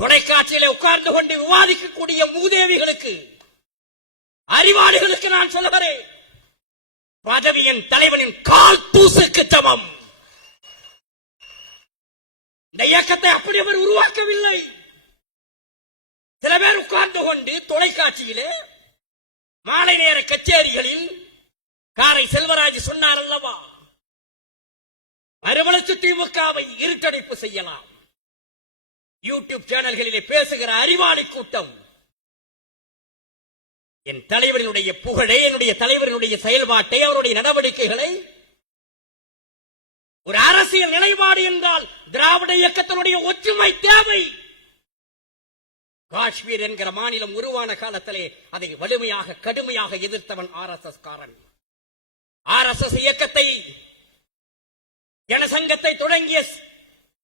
தொலைக்காட்சியிலே உட்கார்ந்து கொண்டு விவாதிக்கக்கூடிய மூதேவிகளுக்கு, அறிவாளிகளுக்கு நான் சொல்லுகிறேன், பதவியின் தலைவனின் கால் தூசுக்கு சமம். இந்த இயக்கத்தை அப்படி அவர் உருவாக்கவில்லை. சில பேர் உட்கார்ந்து கொண்டு தொலைக்காட்சியிலே மாலை நேர கச்சேரிகளில் காரை செல்வராஜ் சொன்னார் அல்லவா, மறுமலர்ச்சி திமுகவை இருட்டடிப்பு செய்யலாம். யூடியூப் சேனல்களிலே பேசுகிற அறிவாளி கூட்டம் என் தலைவரினுடைய புகழை, என்னுடைய தலைவரினுடைய செயல்பாட்டை, அவருடைய நடவடிக்கைகளை ஒரு அரசியல் நிலைப்பாடு என்றால் திராவிட இயக்கத்தினுடைய ஒற்றுமை தேவை. காஷ்மீர் என்கிற மாநிலம் உருவான காலத்திலே அதை வலிமையாக கடுமையாக எதிர்த்தவன் RSS காரன். RSS இயக்கத்தை, ஜனசங்கத்தை தொடங்கிய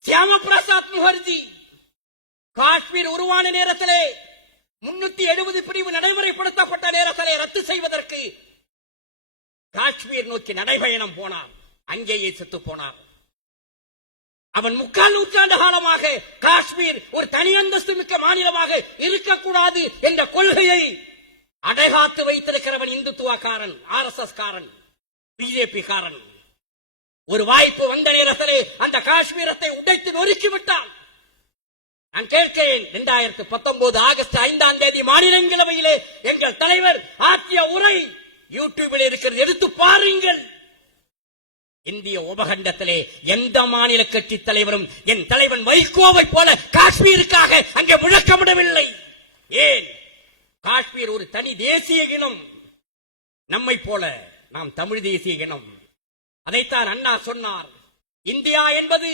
சியாமா பிரசாத் முகர்ஜி காஷ்மீர் உருவான நேரத்திலே 370 பிரிவு நடைமுறைப்படுத்தப்பட்ட நேரத்திலே ரத்து செய்வதற்கு காஷ்மீர் நோக்கி நடைபயணம் போனார். அங்கேயே செத்து போனார். அவன் 3/4 நூற்றாண்டு காலமாக காஷ்மீர் ஒரு தனி அந்தஸ்து மிக்க மாநிலமாக இருக்கக்கூடாது என்ற கொள்கையை அடைகாத்து வைத்திருக்கிறவன் இந்துத்துவக்காரன், RSS காரன், பிஜேபி காரன். ஒரு வாய்ப்பு வந்த நேரத்திலே அந்த காஷ்மீரத்தை உடைத்து நொறுக்கிவிட்டான். நான் கேட்கிறேன், 2019 ஆகஸ்ட் 5ஆம் தேதி மாநிலங்களவையிலே எங்கள் தலைவர் ஆற்றிய உரை யூடியூபில் இருக்கிறது, எடுத்து பாருங்கள். இந்திய உபகண்டத்திலே எந்த மாநில கட்சி தலைவரும் என் தலைவன் வைகோவை போல காஷ்மீருக்காக அங்கே முழக்கமிடவில்லை. ஏன்? காஷ்மீர் ஒரு தனி தேசிய இனம். நம்மை போல நாம் தமிழ் தேசிய இனம். அதைத்தான் அண்ணா சொன்னார். இந்தியா என்பது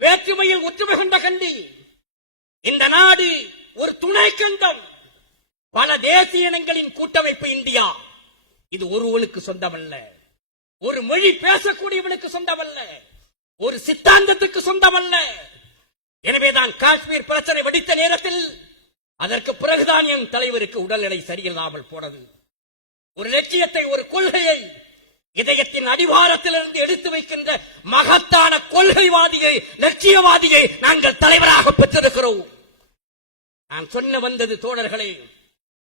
வேற்றுமையில் ஒற்றுமை கொண்ட கண்டி. இந்த நாடு ஒரு துணை கண்டம், பல தேசிய இனங்களின் கூட்டமைப்பு இந்தியா. இது ஒருவனுக்கு சொந்தமல்ல, ஒரு மொழி பேசக்கூடியவனுக்கு சொந்தமல்ல, ஒரு சித்தாந்தத்துக்கு சொந்தமல்ல. எனவேதான் காஷ்மீர் பிரச்சனை வெடித்த நேரத்தில் அதற்கு பிறகுதான் என் தலைவருக்கு உடல்நிலை சரியில்லாமல் போனது. ஒரு லட்சியத்தை, ஒரு கொள்கையை இதயத்தின் அடிவாரத்திலிருந்து எடுத்து வைக்கின்ற மகத்தான கொள்கைவாதியை, லட்சியவாதியை நாங்கள் தலைவராக பெற்றிருக்கிறோம். நான் சொன்ன வந்தது தோழர்களே,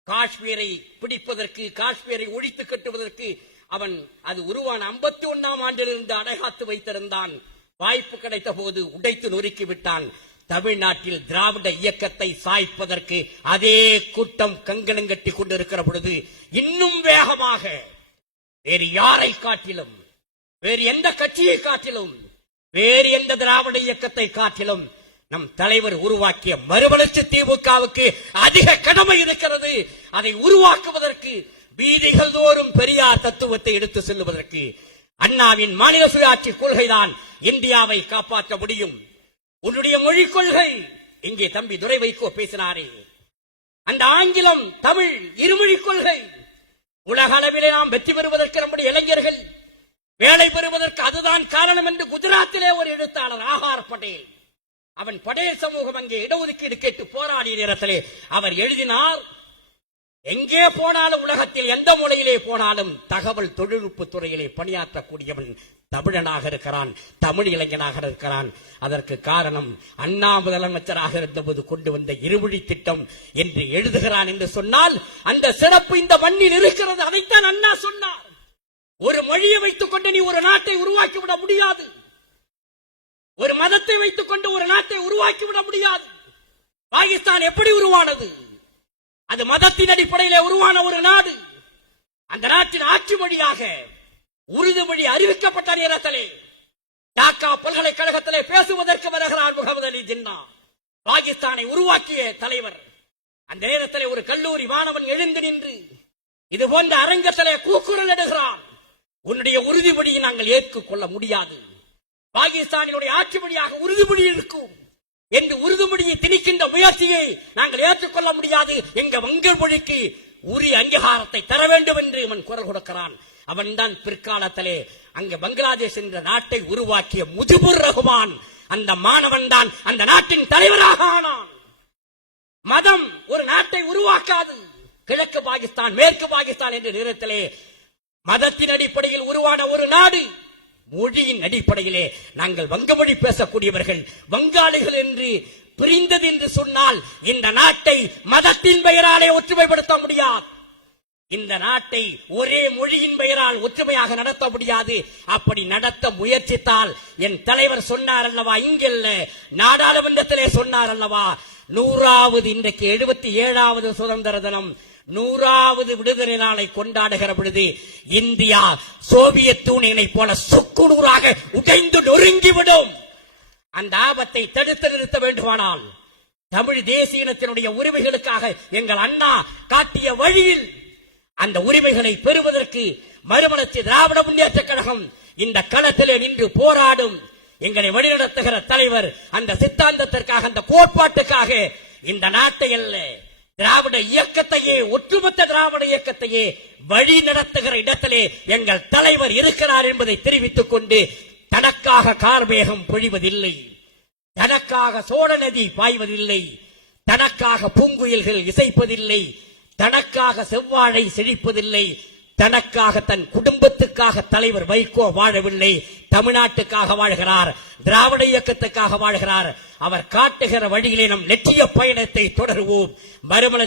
காஷ்மீரை பிடிப்பதற்கு, காஷ்மீரை ஒழித்து கட்டுவதற்கு அவன் அது உருவான 51ஆம் ஆண்டிலிருந்து அடைகாத்து வைத்திருந்தான். வாய்ப்பு கிடைத்த போது உடைத்து நொறுக்கி விட்டான். தமிழ்நாட்டில் திராவிட இயக்கத்தை சாய்ப்பதற்கு அதே கூட்டம் கங்கணம் கட்டி கொண்டிருக்கிற பொழுது இன்னும் வேகமாக வேறு யாரை காட்டிலும், வேறு எந்த கட்சியை காட்டிலும், வேறு எந்த திராவிட இயக்கத்தை காட்டிலும் நம் தலைவர் உருவாக்கிய மறுமலர்ச்சி திமுகவுக்கு அதிக கடமை இருக்கிறது. அதை உருவாக்குவதற்கு, வீதிகள் தோறும் பெரியார் தத்துவத்தை எடுத்து செல்லுவதற்கு அண்ணாவின் மாநில சுயாட்சி கொள்கைதான் இந்தியாவை காப்பாற்ற முடியும். உன்னுடைய மொழிக் கொள்கை, இங்கே தம்பி துரை வைகோ பேசினாரே, அந்த ஆங்கிலம் தமிழ் இருமொழிக் கொள்கை, உலக அளவிலே நாம் வெற்றி பெறுவதற்கு, நம்முடைய இளைஞர்கள் வேலை பெறுவதற்கு அதுதான் காரணம் என்று குஜராத்திலே ஒரு எழுத்தாளர் ஆகார் பட்டேல், அவன் படேல் சமூகம் அங்கே இடஒதுக்கீடு கேட்டு போராடிய நேரத்திலே அவர் எழுதினார், எங்கே போனாலும் உலகத்தில் எந்த மூலையிலே போனாலும் தகவல் தொழில்நுட்ப துறையிலே பணியாற்றக்கூடியவன் தமிழனாக இருக்கிறான், தமிழ் இளைஞனாக இருக்கிறான். அதற்கு காரணம் அண்ணா முதலமைச்சராக இருந்தபோது கொண்டு வந்த இருமொழி திட்டம் என்று எழுதுகிறான் என்று சொன்னால் அந்த சிறப்பு இந்த மண்ணில் இருக்கிறது. அதைத்தான் அண்ணா சொன்னார். ஒரு மொழியை வைத்துக் கொண்டு நீ ஒரு நாட்டை உருவாக்கிவிட முடியாது, ஒரு மதத்தை வைத்துக் கொண்டு ஒரு நாட்டை உருவாக்கிவிட முடியாது. பாகிஸ்தான் எப்படி உருவானது? அது மதத்தின் அடிப்படையில் உருவான ஒரு நாடு. அந்த நாட்டின் ஆட்சி மொழியாக உருது மொழி அறிவிக்கப்பட்ட நேரத்திலே டாக்கா பல்கலைக்கழகத்திலே பேசுவதற்கு வருகிறார் முகமது அலி ஜின்னா, பாகிஸ்தானை உருவாக்கிய தலைவர். அந்த நேரத்திலே ஒரு கல்லூரி மாணவன் எழுந்து நின்று இது போன்ற அரங்கத்திலே கூக்குரல் இடுகிறான், உன்னுடைய உறுதிமொழியை நாங்கள் ஏற்றுக்கொள்ள முடியாது, பாகிஸ்தானினுடைய ஆட்சி மொழியாக உறுதிமொழி இருக்கும் என்று உறுதிமொழியை திணிக்கின்ற முயற்சியை நாங்கள் ஏற்றுக்கொள்ள முடியாது, எங்க வங்க மொழிக்கு உரிய அங்கீகாரத்தை தர வேண்டும் என்று அவன் குரல் கொடுக்கிறான். அவன் தான் பிற்காலத்திலே அங்கு பங்களாதேஷ் என்ற நாட்டை உருவாக்கிய முஜிபுர் ரஹ்மான். அந்த மாணவன் தான் அந்த நாட்டின் தலைவராக ஆனான். மதம் ஒரு நாட்டை உருவாக்காது. கிழக்கு பாகிஸ்தான், மேற்கு பாகிஸ்தான் என்ற நேரத்திலே மதத்தின் அடிப்படையில் உருவான ஒரு நாடு, மொழியின் அடிப்படையிலே நாங்கள் வங்க மொழி பேசக்கூடியவர்கள், வங்காளிகள் என்று பிரிந்தது என்று சொன்னால் இந்த நாட்டை மதத்தின் பெயராலே ஒற்றுமைப்படுத்த முடியாது. இந்த நாட்டை ஒரே மொழியின் பெயரால் ஒற்றுமையாக நடத்த முடியாது. அப்படி நடத்த முயற்சித்தால் என் தலைவர் சொன்னார் அல்லவா, இங்கல்ல நாடாளுமன்றத்திலே சொன்னார் அல்லவா, 100வது இன்றைக்கு 77வது சுதந்திர தினம், 100வது விடுதலை நாளை கொண்டாடுகிற பொழுது இந்தியா சோவியத் யூனியனை போல சுக்குநூறாக உடைந்து நொறுங்கிவிடும். அந்த ஆபத்தை தடுத்து நிறுத்த வேண்டுமானால் தமிழ் தேசிய இனத்தினுடைய உரிமைகளுக்காக எங்கள் அண்ணா காட்டிய வழியில் அந்த உரிமைகளை பெறுவதற்கு மறுமலர்ச்சி திராவிட முன்னேற்ற கழகம் இந்த களத்திலே நின்று போராடும். எங்களை வழிநடத்துகிற தலைவர் அந்த சித்தாந்தத்திற்காக, அந்த கோட்பாட்டுக்காக இந்த நாட்டை அல்ல, திராவிட இயக்கத்தையே, ஒட்டுமொத்த திராவிட இயக்கத்தையே வழி நடத்துகிற இடத்திலே எங்கள் தலைவர் இருக்கிறார் என்பதை தெரிவித்துக் கொண்டு, தனக்காக கார்மேகம் பொழிவதில்லை, தனக்காக சோழ நதி பாய்வதில்லை, தனக்காக பூங்குயில்கள் இசைப்பதில்லை, தனக்காக செவ்வாழை செழிப்பதில்லை, தனக்காக தன் குடும்பத்துக்காக தலைவர் வைகோ வாழவில்லை, தமிழ்நாட்டுக்காக வாழ்கிறார், திராவிட இயக்கத்துக்காக வாழ்கிறார். அவர் காட்டுகிற வழியிலே நம் லட்சிய பயணத்தை தொடருவோம். மறுமலர்ச்சி